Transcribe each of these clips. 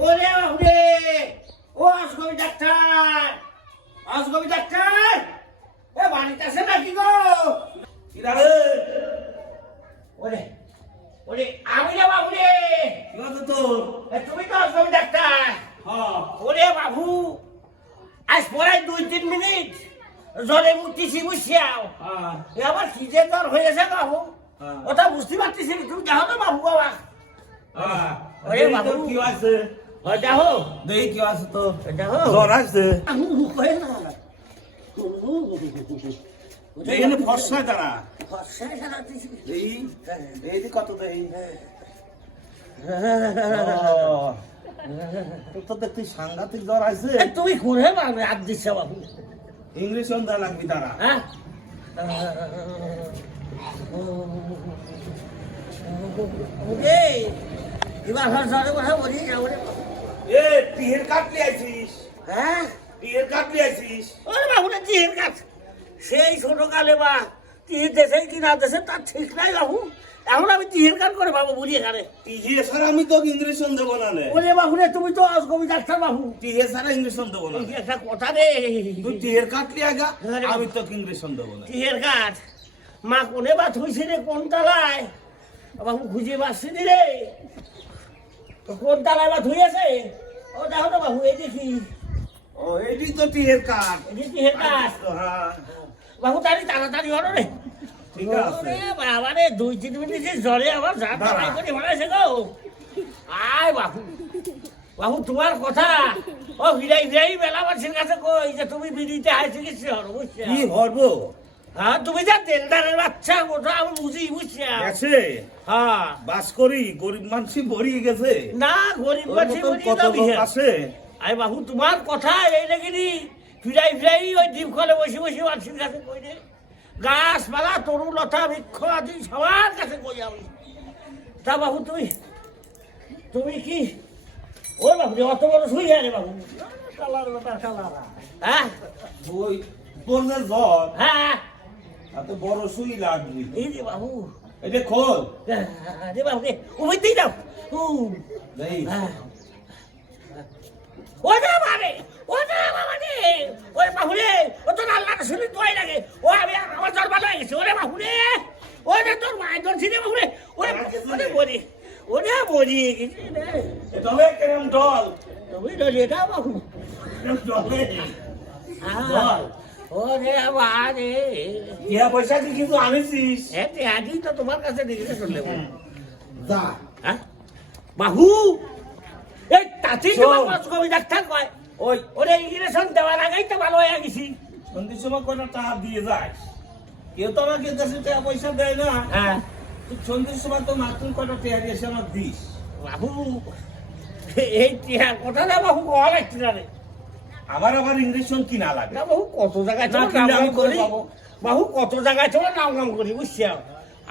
ওরে বাবুরে, ও অসগবি doctor, অসগবি doctor, এ বাড়িতে আছে নাকি গো? কিরারে ওরে ওরে আমি রে বাবুরে, কি হতো তোর? তুমি তো অসগবি ডাক্তার। হ্যাঁ ওরে বাবু, আজ পরে 2-3 মিনিট জ্বরে মুক্তিছি বুঝছিয়াও। হ্যাঁ আবার কি যে জ্বর হয়েছে বাবু, হ্যাঁ। ওটা বুঝতে পারতেছি না। তুমি দেখো তো বাবু বাবা, হ্যাঁ ওরে বাবু। তোর কি আছে? দেখো দেই কি আছে তো? দেখো জ্বর আছে এইখানে ফর্সা তারা এই এই যে কত দেই তোর তো দেখতে সাংঘাতিক জ্বর আছে। তুমি ঘুরে পারবে হাত দিচ্ছে বাবু। ইংলিশ সন্ধ্যা লাগবি তারা। হ্যাঁ এবার জ্বরে কথা বলি যাবো রে। এ টিহের কাটলি আইছিস? হ্যাঁ টিহের কাটলি আইছিস? ওরে বাবু রে, টিহের কাজ সেই ছোটকালে বা টিহির দেশে কি না দেশে তার ঠিক নাই বাবু। এখন আমি টিহের কাজ করে বাবু বুড়ি এখানে। টিহে ছাড়া আমি তো ইংলিশ সন্ধ্যা বানালে। ওরে বাবু রে, তুমি তো অসগবি ডাক্তার বাবু। টিহে ছাড়া ইংলিশ সন্ধ্যা এই বানালে। যে একটা কথা রে, তুই টিহের কাটলি আগা, আরে আমি তো ইংলিশ সন্ধ্যা বানালে। টিহের কাজ মা কোনে বা থইছে রে, কোন তালায় বাবু খুঁজে পাচ্ছি নি রে। তো কোন তালায় বা থুইছে? ও দেখো তো বাবু, এই দেখি ও এইটি তো টিহের কাট। এই যে টিহের কাজ। হ্যাঁ বাবু তাড়াতাড়ি হলো রে। ঠিক আছে। ওরে বাবা রে, 2-3 মিনিটের জ্বরে আমার যা দাঁড়া। তাড়াই করে মারাইছে গো। আয় বাবু, বাবু তোমার কথা ও হিরাই বেলাবাসীর কাছে কই যে তুমি বিড়িতে হাই চিকিৎসা হলো বুঝছো? কি হবো? হ্যাঁ তুমি যা তেলদারের বাচ্চা ওটা আমি বুঝি বুঝছো? গেছে হ্যাঁ বাস করি গরিব মানুষই ভরিয়ে গেছে। না, গরিব ওর মানুষ মতন কত লোক আছে। আয় বাবু তোমার কথা এই নাকি ফিরাই ওই ডিম খলে বসে মানুষের কাছে কই রে। গাছপালা তরু লতা বৃক্ষ আদি সবার কাছে কই আমি। তা বাবু তুমি কি ও বাবু রে, অত বড় শুই রে বাবু। কালার বেটা কালার। হ্যাঁ ওই বললে জ্বর হ্যাঁ এত বড় সুই লাগবি। এই রে বাবু, এটা খোল রে বাবু রে, উমিতেই দাও। দেই। ওরে বাবারে, ওরে বাবারে, ওরে বাবুরে, ও তো আল্লাহ শুনি দোয়াই লাগে। ও আমি আমার জ্বর ভালো হয়ে গেছে। ওরে বাবুরে, ওরে তোর মায়ের জ্বর ছিল বাবুরে। ওরে মরি গেছি রে। তবে কেমন ডল তুমি ডলি এটা বাবু। ডলে হ্যাঁ, ওরে বাবারে, ইয়া পয়সা দিয়ে কিন্তু আনিছিস। এতে আজই তো তোমার কাছে দিকে চললে যা হ্যাঁ বাহু, এই তাতেই তোমার কবি ডাক্তার কয় ওই ওরে ইংরেশন দেওয়ার আগেই তো ভালো হয়ে গেছি। সন্ধির সময় কয়টা টাকা দিয়ে যাস। কেউ তো আমাকে দেশে টাকা পয়সা দেয় না। হ্যাঁ তুই সন্ধির সময় তো মাত্র কয়টা টাকা দিয়ে এসে আমার দিস। বাবু, এই টিহার কথা না বাবু কওয়া লাগছে না রে। আমার আবার ইংরেশন কিনা লাগে। না বাবু, কত জায়গায় না, তোমার কিনলে নাম আমি করি করে পাবো। বাবু, কত জায়গায় তোমার নাম করি বুঝছি।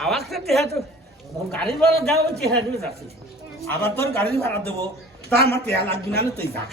আমার তো টিহা তো গাড়ির ভাড়া যাও, টিহা দিয়ে যাচ্ছি। আবার তোর গাড়ি ভাড়া দেবো তা আমার টাকা লাগবে না তুই যা।